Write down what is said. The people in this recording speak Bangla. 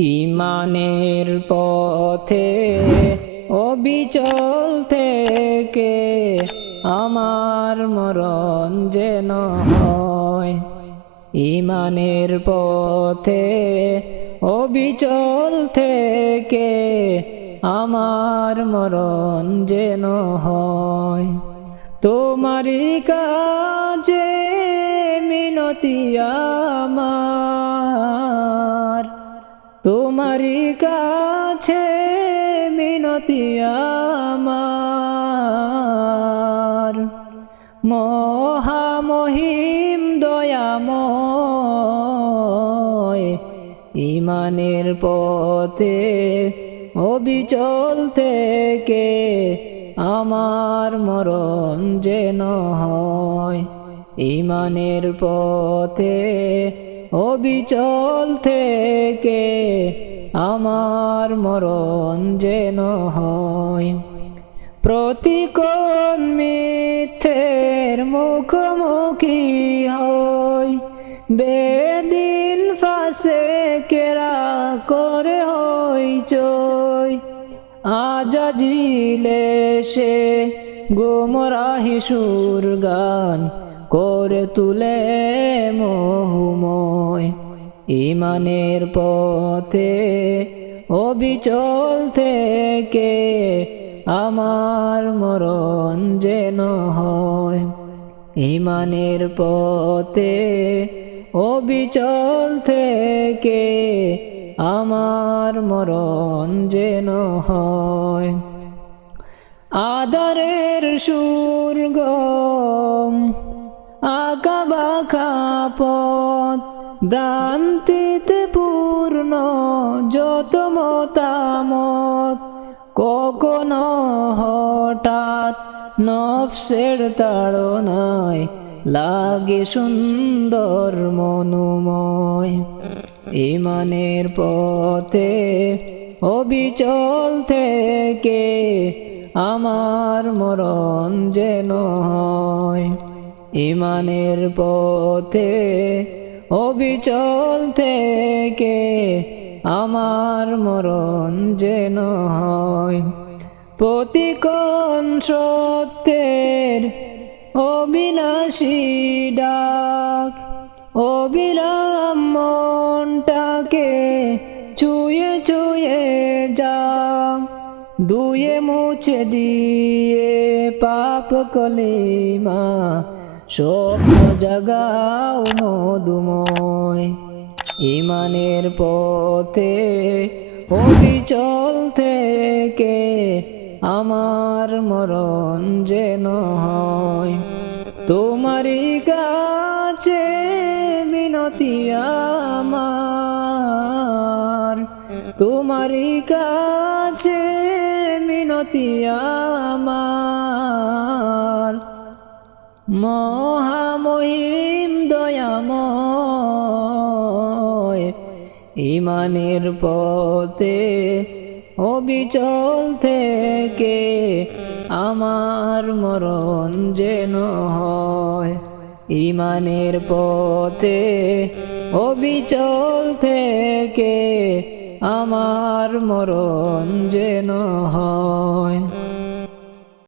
ইমানের পথে অবিচল থেকে আমার মরণ যেন হয়। ইমানের পথে অবিচল থেকে আমার মরণ যেন হয়। তোমারই কাছে মিনতি আমার, তোমারই কাছে মিনতি আমার। মহামহিম দয়াময়, ইমানের পথে অবিচল থেকে আমার মরণ যেন হয়। ইমানের পথে অবিচল থেকে আমার মরণ যেন হয়। প্রতিকোণ মিথ্যের মুখোমুখি হই, বেদিন ফাঁসে কেরা করে হইচই। আজাজিলে সে গুমরাহি সুর গান করে তুলে মোহময়। ইমানের পথে অবিচল থেকে আমার মরণ যেন হয়। ইমানের পথে অবিচল থেকে আমার মরণ যেন হয়। আদরের সুরগম আঁকা বাঁকা পথ, ভ্রান্তিতে পূর্ণ যত মতামত। কখনো হঠাৎ নফসের তাড়নায় লাগে সুন্দর মনোময়। ইমানের পথে অবিচল থেকে আমার মরণ যেন হয়। ইমানের পথে অবিচল থেকে আমার মরণ যেন হয়। প্রতিকোণ সত্যের অবিনাশী ডাক, অবিরাম মনটাকে ছুঁয়ে ছুঁয়ে যাক। ধুয়ে মুছে দিয়ে পাপ কলিমা, স্বপ্ন জাগাও মধুময়। ইমানের পথে অবিচল থেকে আমার মরণ যেন হয়। তোমারই কাছে মিনতি আমার, তোমারই কাছে মিনতি আমার। মহামহিম দয়াময়, ইমানের পথে অবিচল থেকে আমার মরণ যেন হয়। ইমানের পথে অবিচল থেকে আমার মরণ যেন হয়।